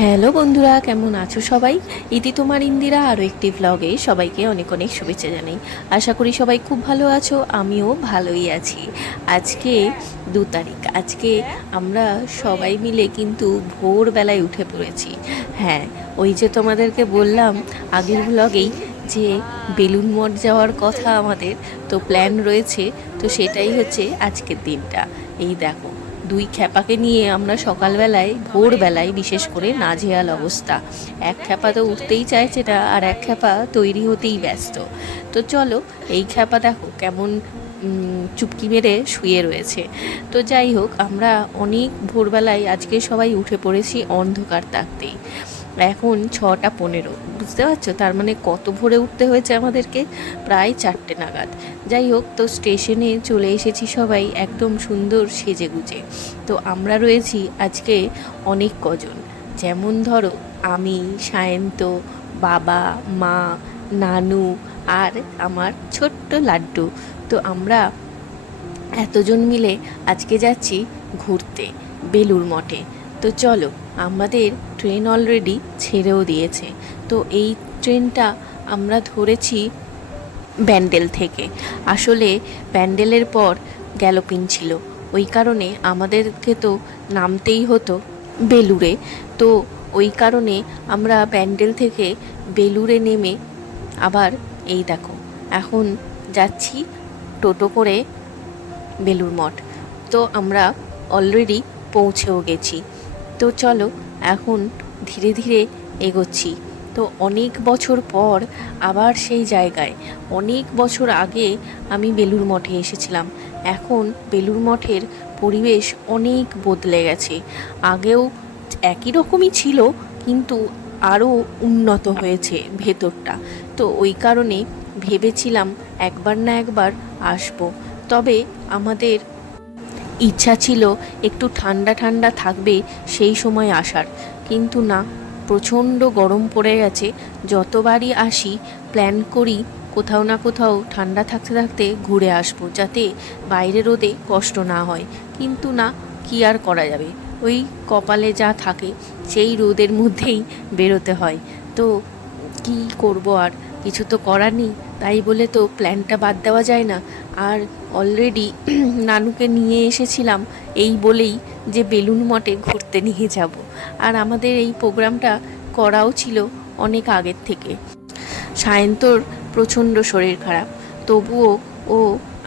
Hello বন্ধুরা, কেমন আছো সবাই? ইতি তোমার ইন্দিরা আরও একটি ভ্লগে সবাইকে অনেক অনেক শুভেচ্ছা জানাই। আশা করি সবাই খুব ভালো আছো, আমিও ভালোই আছি। আজকে 2 তারিখ। আজকে আমরা সবাই মিলে কিন্তু ভোরবেলায় উঠে পড়েছি। হ্যাঁ, ওই যে তোমাদেরকে বললাম আগের ভ্লগেই যে বেলুন মঠ যাওয়ার কথা আমাদের, তো প্ল্যান রয়েছে। তো সেটাই হচ্ছে আজকের দিনটা। এই দেখো, 2 খ্যাপাকে নিয়ে আমরা সকালবেলায় ভোরবেলায় বিশেষ করে নাজেহাল অবস্থা। এক খ্যাপা তো উঠতেই চাইছে না, আর এক খ্যাপা তৈরি হতেই ব্যস্ত। তো চলো, এই খ্যাপা দেখো কেমন চুপকি মেরে শুয়ে রয়েছে। তো যাই হোক, আমরা অনেক ভোরবেলায় আজকে সবাই উঠে পড়েছি অন্ধকার থাকতেই। এখন 6টা 15, বুঝতে পারছো? তার মানে কত ভোরে উঠতে হয়েছে আমাদেরকে, প্রায় 4টে নাগাদ। যাই হোক, তো স্টেশনে চলে এসেছি সবাই একদম সুন্দর সেজে গুজে। তো আমরা রয়েছি আজকে অনেক কজন, যেমন ধরো আমি, সায়ন্ত, বাবা, মা, নানু আর আমার ছোট্ট লাড্ডু। তো আমরা এতজন মিলে আজকে যাচ্ছি ঘুরতে বেলুড় মঠে। তো চলো, আমাদের ট্রেন অলরেডি ছেড়েও দিয়েছে। তো এই ট্রেনটা আমরা ধরেছি ব্যান্ডেল থেকে। আসলে ব্যান্ডেলের পর গ্যালোপিন ছিল, ওই কারণে আমাদেরকে তো নামতেই হতো বেলুড়ে। তো ওই কারণে আমরা ব্যান্ডেল থেকে বেলুড়ে নেমে আবার এই দেখো এখন যাচ্ছি টোটো করে বেলুড় মঠ। তো আমরা অলরেডি পৌঁছেও গেছি। তো চলো, এখন ধীরে ধীরে এগোচ্ছি। তো অনেক বছর পর আবার সেই জায়গায়, অনেক বছর আগে আমি বেলুড় মঠে এসেছিলাম। এখন বেলুড় মঠের পরিবেশ অনেক বদলে গেছে। আগেও একই রকমই ছিল, কিন্তু আরও উন্নত হয়েছে ভেতরটা। তো ওই কারণে ভেবেছিলাম একবার না একবার আসবো। তবে আমাদের ইচ্ছা ছিল একটু ঠান্ডা ঠান্ডা থাকবে সেই সময় আসার, কিন্তু না, প্রচণ্ড গরম পড়ে গেছে। যতবারই আসি প্ল্যান করি কোথাও না কোথাও ঠান্ডা থাকতে থাকতে ঘুরে আসবো, যাতে বাইরে রোদে কষ্ট না হয়। কিন্তু না, কি আর করা যাবে, ওই কপালে যা থাকে সেই রোদের মধ্যেই বেরোতে হয়। তো কি করব, আর কিছু তো করার নেই। তাই বলে তো প্ল্যানটা বাদ দেওয়া যায় না। আর অলরেডি নানুকে নিয়ে এসেছিলাম এই বলেই যে বেলুন মঠে ঘুরতে নিয়ে যাব। আর আমাদের এই প্রোগ্রামটা করাও ছিল অনেক আগের থেকে। সায়ন্তর প্রচণ্ড শরীর খারাপ, তবুও ও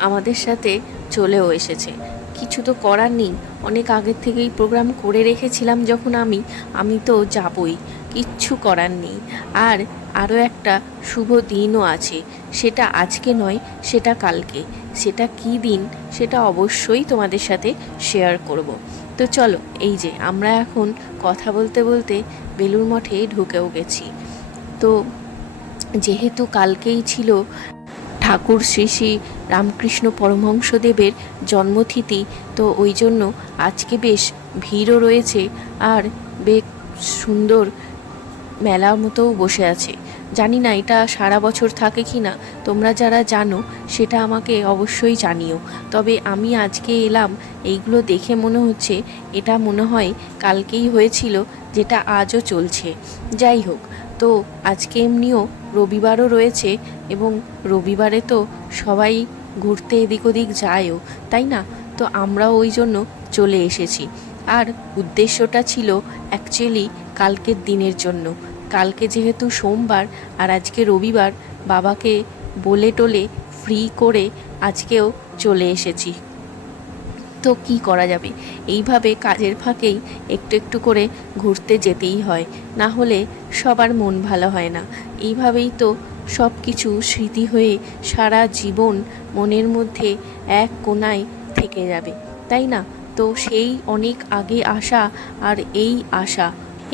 আমাদের সাথে চলেও এসেছে। কিছু তো করার নেই, অনেক আগের থেকেই প্রোগ্রাম করে রেখেছিলাম যখন আমি তো যাবই, কিচ্ছু করার নেই। আর আরও একটা শুভ দিনও আছে, সেটা আজকে নয়, সেটা কালকে। সেটা কী দিন সেটা অবশ্যই তোমাদের সাথে শেয়ার করব। তো চলো, এই যে আমরা এখন কথা বলতে বলতে বেলুড় মঠে ঢুকেও গেছি। তো যেহেতু কালকেই ছিল ঠাকুর শ্রী শ্রী রামকৃষ্ণ পরমহংসদেবের জন্মতিথি, তো ওই জন্য আজকে বেশ ভিড়ও রয়েছে। আর বেশ সুন্দর মেলার মতোও বসে আছে। জানি না এটা সারা বছর থাকে কি না, তোমরা যারা জানো সেটা আমাকে অবশ্যই জানিও। তবে আমি আজকে এলাম, এইগুলো দেখে মনে হচ্ছে এটা মনে হয় কালকেই হয়েছিল, যেটা আজও চলছে। যাই হোক, তো আজকে এমনিও রবিবারও রয়েছে, এবং রবিবারে তো সবাই ঘুরতে এদিক ওদিক যায়ও, তাই না? তো আমরাও ওই জন্য চলে এসেছি। আর উদ্দেশ্যটা ছিল অ্যাকচুয়ালি কালকের দিনের জন্য। কালকে যেহেতু সোমবার আর আজকে রবিবার, বাবাকে বলে টোলে ফ্রি করে আজকেও চলে এসেছি। তো কি করা যাবে, এইভাবে কাজের ফাঁকেই একটু একটু করে ঘুরতে যেতেই হয়, না হলে সবার মন ভালো হয় না। এইভাবেই তো সব কিছু স্মৃতি হয়ে সারা জীবন মনের মধ্যে এক কোণায় থেকে যাবে, তাই না? তো সেই অনেক আগে আসা, আর এই আশা,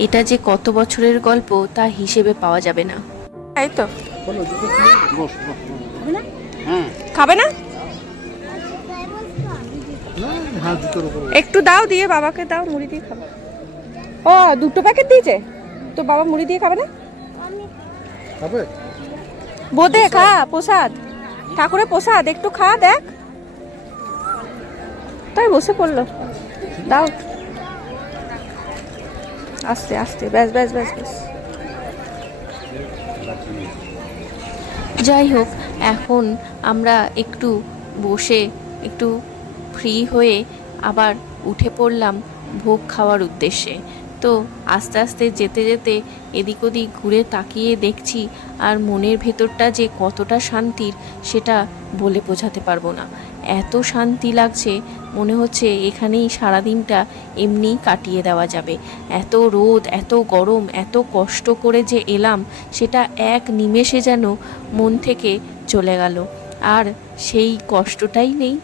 এটা যে কত বছরের গল্প তা হিসেবে পাওয়া যাবে না, তাই তো? খাবে না? একটু দাও, দিয়ে বাবাকে দাও, মুড়ি দিয়ে খাবে। ও, 2টো প্যাকেট দিয়েছে তো, বাবা মুড়ি দিয়ে খাবে না? বোধে খা, প্রসাদ, ঠাকুরের প্রসাদ, একটু খা দেখ। তাই বসে পড়লো, দাও। আস্তে আস্তে, ব্যাস ব্যাস ব্যাস ব্যাস। যাই হোক, এখন আমরা একটু বসে একটু ফ্রি হয়ে আবার উঠে পড়লাম ভোগ খাওয়ার উদ্দেশ্যে। তো আস্তে আস্তে যেতে যেতে এদিক ওদিক ঘুরে তাকিয়ে দেখছি, আর মনের ভেতরটা যে কতটা শান্তির সেটা বলে বোঝাতে পারবো না। এত শান্তি লাগছে, মনে হচ্ছে এখানেই সারাদিনটা এমনিই কাটিয়ে দেওয়া যাবে। এত রোদ, এত গরম, এত কষ্ট করে যে এলাম, সেটা এক নিমেষে যেন মন থেকে চলে গেল, আর সেই কষ্টটাই নেই।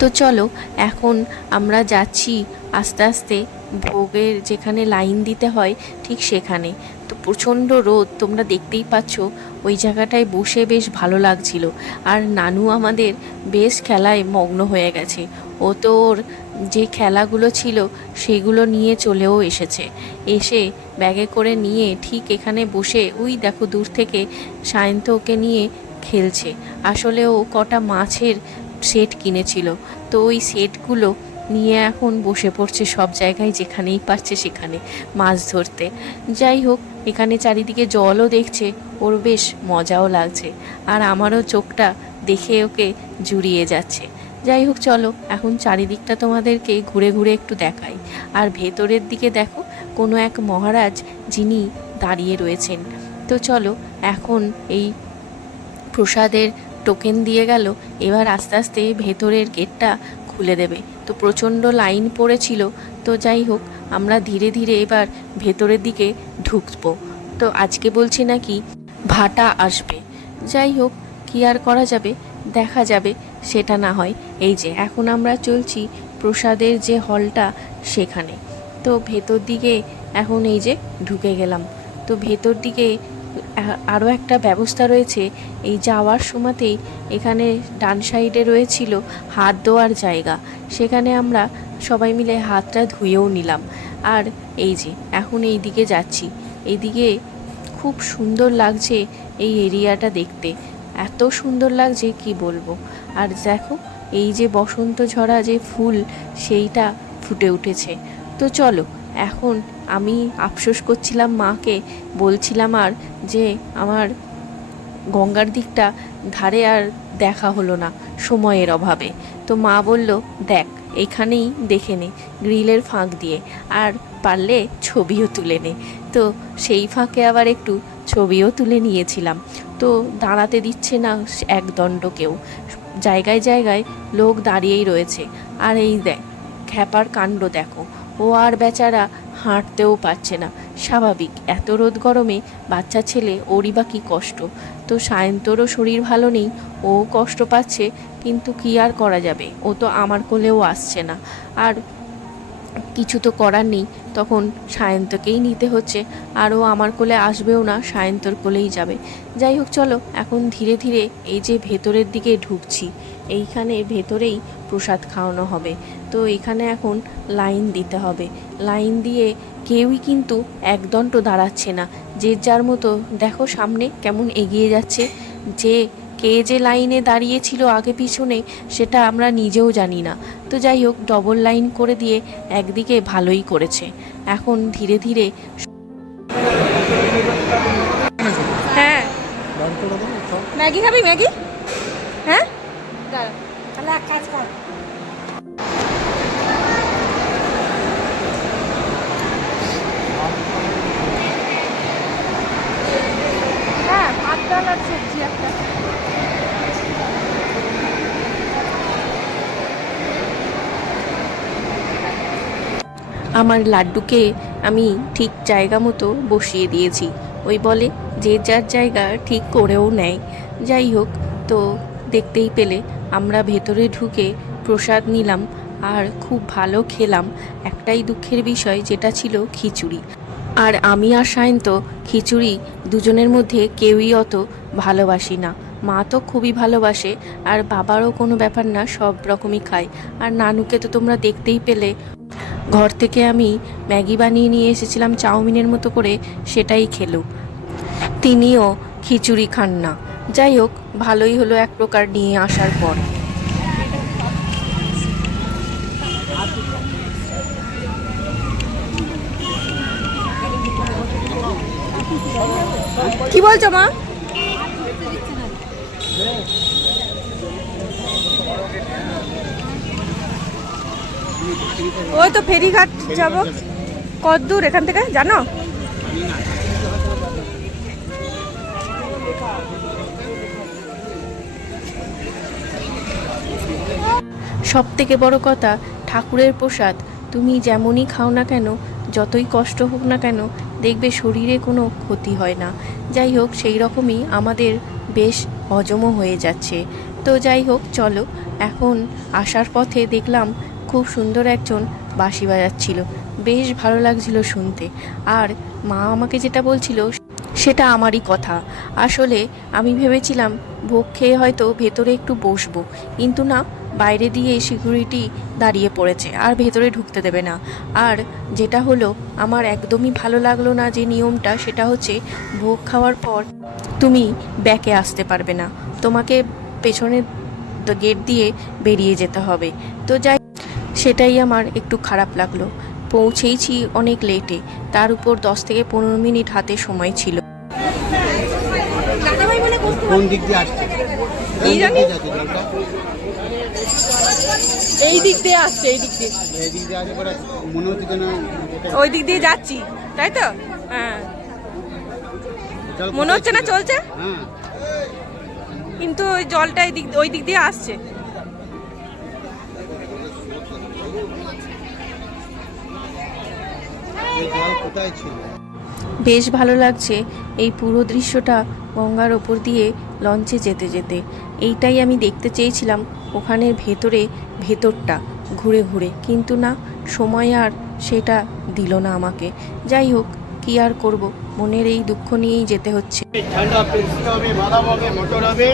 তো চলো, এখন আমরা যাচ্ছি আস্তে আস্তে ভোগের যেখানে লাইন দিতে হয় ঠিক সেখানে। তো প্রচণ্ড রোদ, তোমরা দেখতেই পাচ্ছ। ওই জায়গাটায় বসে বেশ ভালো লাগছিল। আর নানু আমাদের বেশ খেলায় মগ্ন হয়ে গেছে। ও তো ওর যে খেলাগুলো ছিল সেগুলো নিয়ে চলেও এসেছে। এসে ব্যাগে করে নিয়ে ঠিক এখানে বসে, ওই দেখো দূর থেকে সায়ন্ত ওকে নিয়ে খেলছে। আসলে ও কটা মাছের সেট কিনেছিল, তো ওই সেটগুলো নিয়ে এখন বসে পড়ছে সব জায়গায়, যেখানেই পারছে সেখানে মাছ ধরতে। যাই হোক, এখানে চারিদিকে জলও দেখছে, ওর বেশ মজাও লাগছে, আর আমারও চোখটা দেখে ওকে জুড়িয়ে যাচ্ছে। যাই হোক, চলো এখন চারিদিকটা তোমাদেরকে ঘুরে ঘুরে একটু দেখাই। আর ভেতরের দিকে দেখো, কোনো এক মহারাজ যিনি দাঁড়িয়ে রয়েছেন। তো চলো, এখন এই প্রসাদের টোকেন দিয়ে গেল, এবার আস্তে আস্তে ভেতরের গেটটা খুলে দেবে। তো প্রচণ্ড লাইন পড়েছিল। তো যাই হোক, আমরা ধীরে ধীরে এবার ভেতরের দিকে ঢুকবো। তো আজকে বলছি নাকি ভাটা আসবে। যাই হোক, কী আর করা যাবে, দেখা যাবে, সেটা না হয়। এই যে এখন আমরা চলছি প্রসাদের যে হলটা সেখানে। তো ভেতর দিকে এখন এই যে ঢুকে গেলাম। তো ভেতর দিকে আরও একটা ব্যবস্থা রয়েছে। এই যাওয়ার সময়তেই এখানে ডান সাইডে রয়েছিল হাত ধোয়ার জায়গা, সেখানে আমরা সবাই মিলে হাতটা ধুয়েও নিলাম। আর এই যে এখন এই দিকে যাচ্ছি, এইদিকে খুব সুন্দর লাগছে এই এরিয়াটা দেখতে, এত সুন্দর লাগছে কি বলবো। আর দেখো, এই যে বসন্ত ঝরা যে ফুল, সেইটা ফুটে উঠেছে। তো চলো, এখন আমি আফসোস করছিলাম মাকে, বলছিলাম আর যে আমার গঙ্গার দিকটা ধারে আর দেখা হলো না সময়ের অভাবে। তো মা বলল, দেখ এখানেই দেখে নে গ্রিলের ফাঁক দিয়ে, আর পারলে ছবিও তুলে নে। তো সেই ফাঁকে আবার একটু ছবিও তুলে নিয়েছিলাম। তো দাঁড়াতে দিচ্ছে না একদণ্ড কেউ, জায়গায় জায়গায় লোক দাঁড়িয়েই রয়েছে। আর এই দেখ খ্যাপার কাণ্ড দেখো, ও আর বেচারা হাঁটতেও পারছে না। স্বাভাবিক, এত রোদ গরমে বাচ্চা ছেলে, ওরই বা কী কষ্ট। তো সায়ন্তরও শরীর ভালো নেই, ও কষ্ট পাচ্ছে, কিন্তু কী আর করা যাবে, ও তো আমার কোলেও আসছে না। আর কিছু তো করার নেই, তখন সায়ন্তকেই নিতে হচ্ছে। আর ও আমার কোলে আসবেও না, সায়ন্তর কোলেই যাবে। যাই হোক, চলো এখন ধীরে ধীরে এই যে ভেতরের দিকে ঢুকছি, এইখানে ভেতরেই প্রসাদ খাওয়ানো হবে। তো এখানে এখন লাইন দিতে হবে। লাইন দিয়ে কেউই কিন্তু একদণ্ড দাঁড়াচ্ছে না, যে যার মতো দেখো সামনে কেমন এগিয়ে যাচ্ছে। যে কে যে লাইনে দাঁড়িয়েছিল আগে পিছনে সেটা আমরা নিজেও জানি না। তো যাই হোক, ডবল লাইন করে দিয়ে একদিকে ভালোই করেছে। এখন ধীরে ধীরে হ্যাঁ, ম্যাগি খাবি? ম্যাগি? হ্যাঁ, দাঁড়া তাহলে এক কাজ কর, হ্যাঁ ভাত ডাল আর সবজি একটা। আমার লাড্ডুকে আমি ঠিক জায়গা মতো বসিয়ে দিয়েছি। ওই বলে যে যার জায়গা ঠিক করেও নেয়। যাই হোক, তো দেখতেই পেলে আমরা ভেতরে ঢুকে প্রসাদ নিলাম, আর খুব ভালো খেলাম। একটাই দুঃখের বিষয়, যেটা ছিল খিচুড়ি। আর আমি আর সায়ন্ত খিচুড়ি দুজনের মধ্যে কেউই অত ভালোবাসি না। মা তো খুবই ভালোবাসে, আর বাবারও কোনো ব্যাপার না, সব রকমই খায়। আর নানুকে তো তোমরা দেখতেই পেলে, ঘর থেকে আমি ম্যাগি বানিয়ে নিয়ে এসেছিলাম চাউমিনের মতো করে, সেটাই খেলো। তিনিও খিচুড়ি খান না। যাই হোক, ভালোই হলো এক প্রকার নিয়ে আসার পর। কি বলছো মা? ওই তো ফেরিঘাট যাব। কত দূর এখান থেকে জানো? সব থেকে বড় কথা, ঠাকুরের প্রসাদ তুমি যেমনই খাও না কেন, যতই কষ্ট হোক না কেন, দেখবে শরীরে কোনো ক্ষতি হয় না। যাই হোক, সেই রকমই আমাদের বেশ হজমও হয়ে যাচ্ছে। তো যাই হোক, চলো। এখন আসার পথে দেখলাম খুব সুন্দর একজন বাঁশি বাজাচ্ছিল, বেশ ভালো লাগছিল শুনতে। আর মা আমাকে যেটা বলছিল সেটা আমারই কথা। আসলে আমি ভেবেছিলাম ভোগ খেয়ে হয়তো ভেতরে একটু বসবো, কিন্তু না, বাইরে দিয়ে সিকিউরিটি দাঁড়িয়ে পড়েছে আর ভেতরে ঢুকতে দেবে না। আর যেটা হলো, আমার একদমই ভালো লাগলো না যে নিয়মটা, সেটা হচ্ছে ভোগ খাওয়ার পর তুমি ব্যাকে আসতে পারবে না, তোমাকে পেছনের গেট দিয়ে বেরিয়ে যেতে হবে। তো যাই, সেটাই আমার একটু খারাপ লাগলো। পৌঁছেইছি অনেক লেটে, তার উপর 10 থেকে 15 মিনিট হাতে সময় ছিল। কোন দিক দিয়ে আসছে? কি জানি, এই দিক দিয়ে আসছে, এই দিক দিয়ে। এই দিক দিয়ে আসে পরে মনে হচ্ছে যেন ওই দিক দিয়ে যাচ্ছি, তাই তো? হ্যাঁ, মনে হচ্ছে না চলছে, হ্যাঁ, কিন্তু ওই জলটা ওই দিক দিয়ে আসছে। এই জল কোথায় ছিল? বেশ ভালো লাগছে এই পুরো দৃশ্যটা, গঙ্গার ওপর দিয়ে লঞ্চে যেতে যেতে। এইটাই আমি দেখতে চেয়েছিলাম, ওখানের ভেতরটা ঘুরে ঘুরে, কিন্তু না, সময় আর সেটা দিল না আমাকে। যাই হোক, কি আর করব, মনের এই দুঃখ নিয়েই যেতে হচ্ছে। ঠান্ডা পেপসি হবে, বাদাম হবে, মোটর হবে।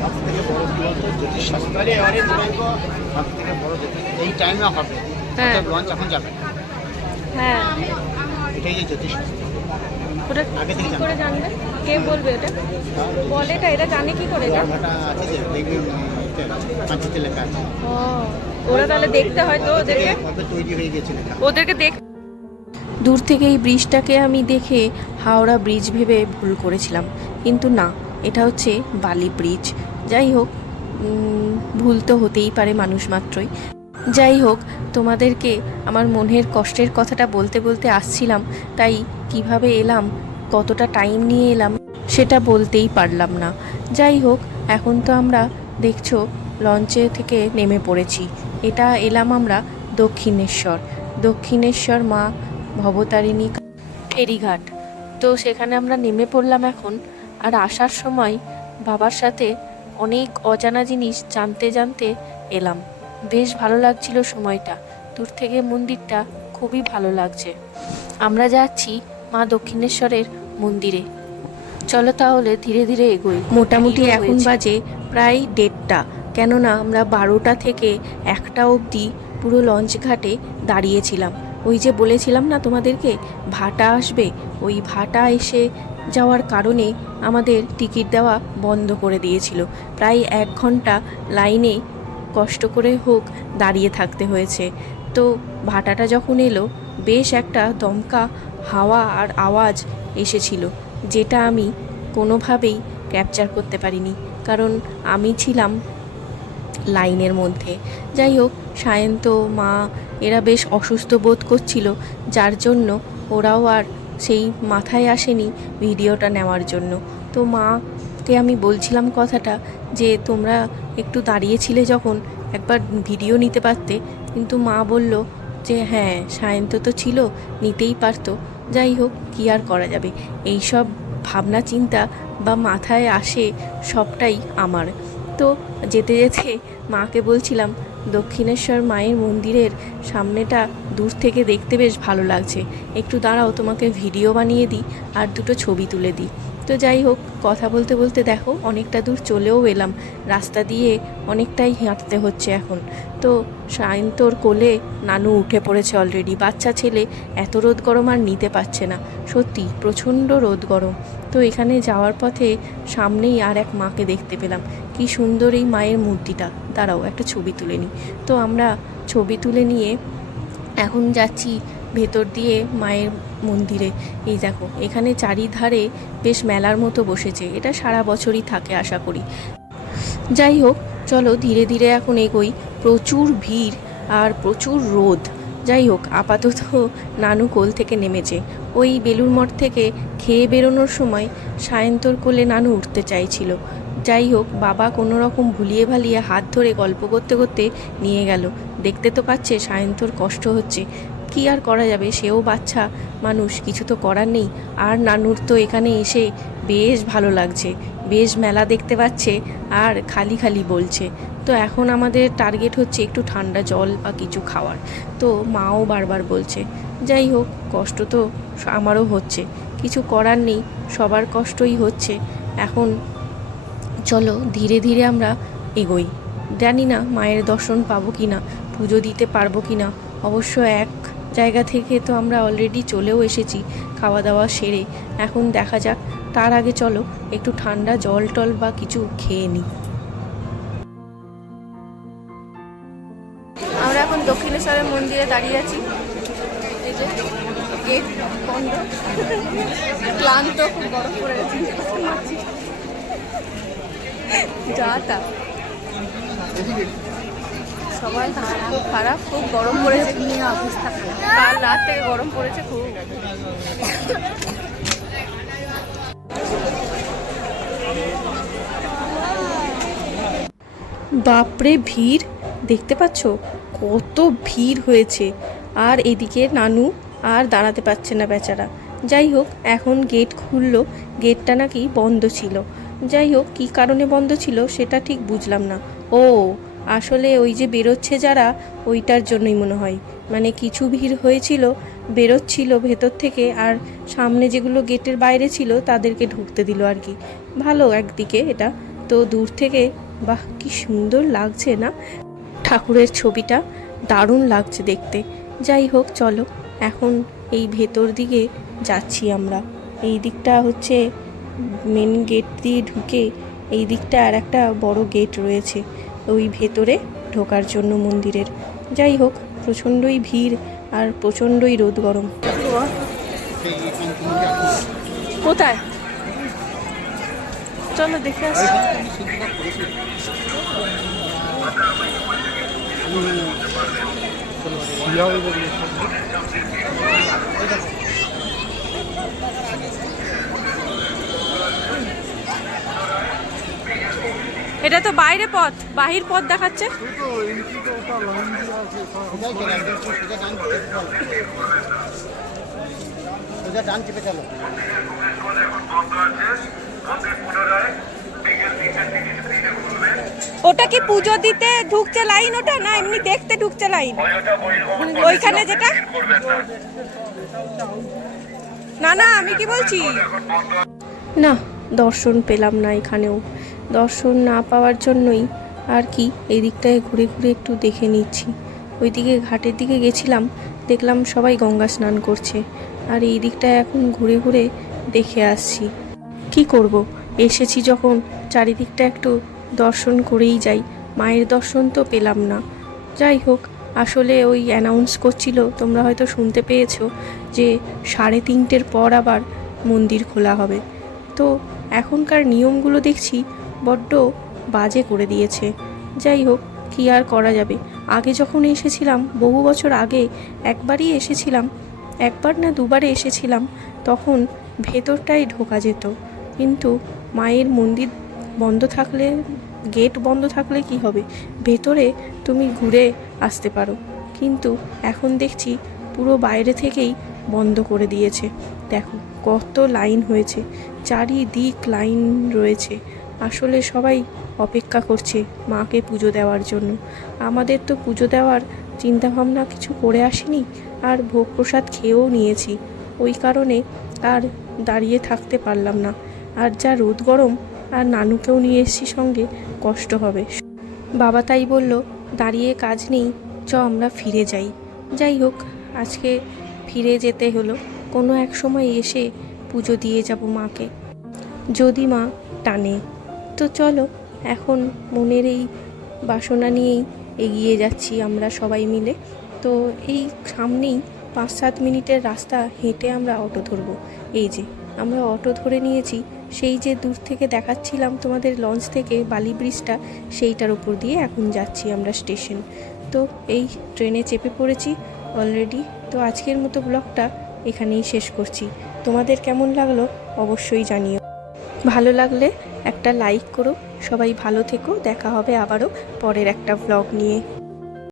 সব থেকে বড় কি বলতো, জ্যোতিষশাস্ত্রে অরেঞ্জ ম্যাঙ্গো সব থেকে বড় এই টাইমে হবে। হ্যাঁ। লঞ্চ এখন যাবে, হ্যাঁ, এটাই যে জ্যোতিষশাস্ত্র। ওটা আগে থেকে কি করে জানবে? কে বলবে এটা? বলে এটা জানে কি করে এটা? ভাটা আছে যে দেখবেন, পাঁচিতে লেখা আছে। ও, ওরা তাহলে দেখতে হয় তো ওদেরকে, কবে তৈরি হয়ে গেছে লেখা। ওদেরকে দেখ। দূর থেকে এই ব্রিজটাকে আমি দেখে হাওড়া ব্রিজ ভেবে ভুল করেছিলাম, কিন্তু না, এটা হচ্ছে বালি ব্রিজ। যাই হোক, ভুল তো হতেই পারে মানুষ মাত্রই। যাই হোক, তোমাদেরকে আমার মনের কষ্টের কথাটা বলতে বলতে আসছিলাম, তাই কিভাবে এলাম, কতটা টাইম নিয়ে এলাম, সেটা বলতেই পারলাম না। যাই হোক, এখন তো আমরা দেখছো লঞ্চে থেকে নেমে পড়েছি। এটা এলাম আমরা দক্ষিণেশ্বর মা ভবতারিণী ফেরিঘাট। তো সেখানে আমরা নেমে পড়লাম এখন। আর আসার সময় বাবার সাথে অনেক অজানা জিনিস জানতে জানতে এলাম। বেশ ভালো লাগছিল সময়টা, দূর থেকে মন্দিরটা খুবই ভালো লাগছে। আমরা যাচ্ছি মা দক্ষিণেশ্বরের মন্দিরে। চলো তাহলে ধীরে ধীরে এগোই। মোটামুটি এখন বাজে প্রায় 1:30, কেননা আমরা 12টা থেকে 1টা অবধি পুরো লঞ্চ ঘাটে দাঁড়িয়েছিলাম। ওই যে বলেছিলাম না তোমাদেরকে, ভাটা আসবে, ওই ভাটা এসে যাওয়ার কারণে আমাদের টিকিট দেওয়া বন্ধ করে দিয়েছিল। প্রায় 1 ঘন্টা লাইনে কষ্ট করে হোক দাঁড়িয়ে থাকতে হয়েছে। তো ভাটাটা যখন এলো, বেশ একটা দমকা হাওয়া আর আওয়াজ এসেছিল, যেটা আমি কোনোভাবেই ক্যাপচার করতে পারিনি, কারণ আমি ছিলাম লাইনের মধ্যে। যাই হোক, সায়ন্ত মা এরা বেশ অসুস্থ বোধ করছিল, যার জন্য ওরাও আর সেই মাথায় আসেনি ভিডিওটা নেওয়ার জন্য। তো মাকে আমি বলছিলাম কথাটা, যে তোমরা একটু দাঁড়িয়েছিলে যখন, একবার ভিডিও নিতে পারতে। কিন্তু মা বলল যে হ্যাঁ, সায়ন্ত তো ছিল, নিতেই পারতো। যাই হোক, কী আর করা যাবে, এই সব ভাবনা চিন্তা বা মাথায় আসে সবটাই আমার। তো যেতে যেতে মাকে বলছিলাম, দক্ষিণেশ্বর মায়ের মন্দিরের সামনেটা দূর থেকে দেখতে বেশ ভালো লাগছে, একটু দাঁড়াও, তোমাকে ভিডিও বানিয়ে দিই আর 2টো ছবি তুলে দিই। তো যাই হোক, কথা বলতে বলতে দেখো অনেকটা দূর চলেও এলাম। রাস্তা দিয়ে অনেকটাই হাঁটতে হচ্ছে এখন। তো সায়ন্তর কোলে নানু উঠে পড়েছে অলরেডি। বাচ্চা ছেলে, এত রোদ গরম আর নিতে পারছে না, সত্যি প্রচণ্ড রোদ গরম। তো এখানে যাওয়ার পথে সামনেই আর এক মাকে দেখতে পেলাম। কি সুন্দর এই মায়ের মূর্তিটা, দাঁড়াও একটা ছবি তুলে নিই। তো আমরা ছবি তুলে নিয়ে এখন যাচ্ছি ভেতর দিয়ে মায়ের মন্দিরে। এই দেখো এখানে চারিধারে বেশ মেলার মতো বসেছে, এটা সারা বছরই থাকে আশা করি। যাই হোক চলো ধীরে ধীরে এখন এগোই। প্রচুর ভিড় আর প্রচুর রোদ। যাই হোক আপাতত নানু কোল থেকে নেমেছে। ওই বেলুড় মঠ থেকে খেয়ে বেরোনোর সময় সায়ন্তর কোলে নানু উঠতে চাইছিল। যাই হোক বাবা কোনো রকম ভুলিয়ে ভালিয়ে হাত ধরে গল্প করতে করতে নিয়ে গেল। দেখতে তো পাচ্ছে সায়ন্তর কষ্ট হচ্ছে, কি আর করা যাবে, সেও বাচ্চা মানুষ, কিছু তো করার নেই। আর নানুর তো এখানে এসে বেশ ভালো লাগছে, বেশ মেলা দেখতে পাচ্ছে আর খালি খালি বলছে। তো এখন আমাদের টার্গেট হচ্ছে একটু ঠান্ডা জল বা কিছু খাওয়ার, তো মাও বারবার বলছে। যাই হোক কষ্ট তো আমারও হচ্ছে, কিছু করার নেই, সবার কষ্টই হচ্ছে। এখন চলো ধীরে ধীরে আমরা এগোই। জানি না মায়ের দর্শন পাবো কি না, পুজো দিতে পারবো কি না। অবশ্য এক জায়গা থেকে তো আমরা অলরেডি চলেও এসেছি খাওয়া দাওয়া সেরে, এখন দেখা যাক। তার আগে চলো একটু ঠান্ডা জল টল বা কিছু খেয়ে নিই। আমরা এখন দক্ষিণেশ্বরের মন্দিরে দাঁড়িয়ে আছি। এই যে গেট বন্ধ, ক্লান্ত, খুব বরফ পড়ে গেছি, যা তা সবাই খুব খারাপ, খুব গরম পড়েছে, অবস্থা খারাপ, কাল রাত থেকে গরম পড়েছে খুব। বাপরে ভিড়, দেখতে পাচ্ছ কত ভিড় হয়েছে। আর এদিকে নানু আর দাঁড়াতে পারছে না বেচারা। যাই হোক এখন গেট খুললো, গেটটা নাকি বন্ধ ছিল। যাই হোক কী কারণে বন্ধ ছিল সেটা ঠিক বুঝলাম না। ও আসলে ওই যে বেরোচ্ছে যারা, ওইটার জন্যই মনে হয়, মানে কিছু ভিড় হয়েছিল, বেরোচ্ছিল ভেতর থেকে, আর সামনে যেগুলো গেটের বাইরে ছিল তাদেরকে ঢুকতে দিল আর কি। ভালো একদিকে এটা। তো দূর থেকে বাহ কি সুন্দর লাগছে না, ঠাকুরের ছবিটা দারুণ লাগছে দেখতে। যাই হোক চলো এখন এই ভেতর দিকে যাচ্ছি আমরা। এই দিকটা হচ্ছে মেন গেট দিয়ে ঢুকে, এই দিকটা আর একটা বড় গেট রয়েছে ওই ভেতরে ঢোকার জন্য মন্দিরের। যাই হোক প্রচণ্ডই ভিড় আর প্রচণ্ডই রোদ গরম। কোথায় চলো দেখে আসি। এটা তো বাইরে পথ, বাহির পথ দেখাচ্ছে। ওটা কি পুজো দিতে ঢুকছে লাইন, ওটা না এমনি দেখতে ঢুকছে লাইন ওইখানে যেটা? না না আমি কি বলছি, না দর্শন পেলাম না এখানেও। দর্শন না পাওয়ার জন্যই আর কি এই দিকটায় ঘুরে ঘুরে একটু দেখে নিচ্ছি। ওইদিকে ঘাটের দিকে গেছিলাম, দেখলাম সবাই গঙ্গা স্নান করছে, আর এই দিকটায় এখন ঘুরে ঘুরে দেখে আসছি। কি করব, এসেছি যখন চারিদিকটা একটু দর্শন করেই যাই। মায়ের দর্শন তো পেলাম না। যাই হোক আসলে ওই অ্যানাউন্স করছিল, তোমরা হয়তো শুনতে পেয়েছো, যে 3:30 পর আবার মন্দির খোলা হবে। তো এখনকার নিয়মগুলো দেখছি বড্ড বাজে করে দিয়েছে। যাই হোক কি আর করা যাবে। আগে যখন এসেছিলাম বহু বছর আগে, একবারই এসেছিলাম, একবার না দুবারে এসেছিলাম, তখন ভেতরটাই ঢোকা যেত। কিন্তু মায়ের মন্দির বন্ধ থাকলে, গেট বন্ধ থাকলে কি হবে, ভেতরে তুমি ঘুরে আসতে পারো। কিন্তু এখন দেখছি পুরো বাইরে থেকেই বন্ধ করে দিয়েছে। দেখো কত লাইন হয়েছে, চারিদিক লাইন রয়েছে। আসলে সবাই অপেক্ষা করছে মাকে পুজো দেওয়ার জন্য। আমাদের তো পুজো দেওয়ার চিন্তাভাবনা কিছু করে আসিনি, আর ভোগ প্রসাদ খেয়েও নিয়েছি। ওই কারণে আর দাঁড়িয়ে থাকতে পারলাম না। আর যা রোদ গরম, আর নানুকেও নিয়ে এসেছি সঙ্গে, কষ্ট হবে। বাবা তাই বলল দাঁড়িয়ে কাজ নেই, চ আমরা ফিরে যাই। যাই হোক আজকে ফিরে যেতে হলো, কোনো এক সময় এসে পুজো দিয়ে যাব মাকে, যদি মা টানে। তো চলো এখন মনের এই বাসনা নিয়েই এগিয়ে যাচ্ছি আমরা সবাই মিলে। তো এই সামনেই 5-7 মিনিটের রাস্তা হেঁটে আমরা অটো ধরবো। এই যে আমরা অটো ধরে নিয়েছি, সেই যে দূর থেকে দেখাচ্ছিলাম তোমাদের লঞ্চ থেকে বালি ব্রিজটা, সেইটার উপর দিয়ে এখন যাচ্ছি আমরা স্টেশন। তো এই ট্রেনে চেপে পড়েছি অলরেডি। তো আজকের মতো ব্লগটা এখানেই শেষ করছি। তোমাদের কেমন লাগলো অবশ্যই জানিও। ভালো লাগলে একটা লাইক করো। সবাই ভালো থেকো, দেখা হবে আবারও পরের একটা ব্লগ নিয়ে।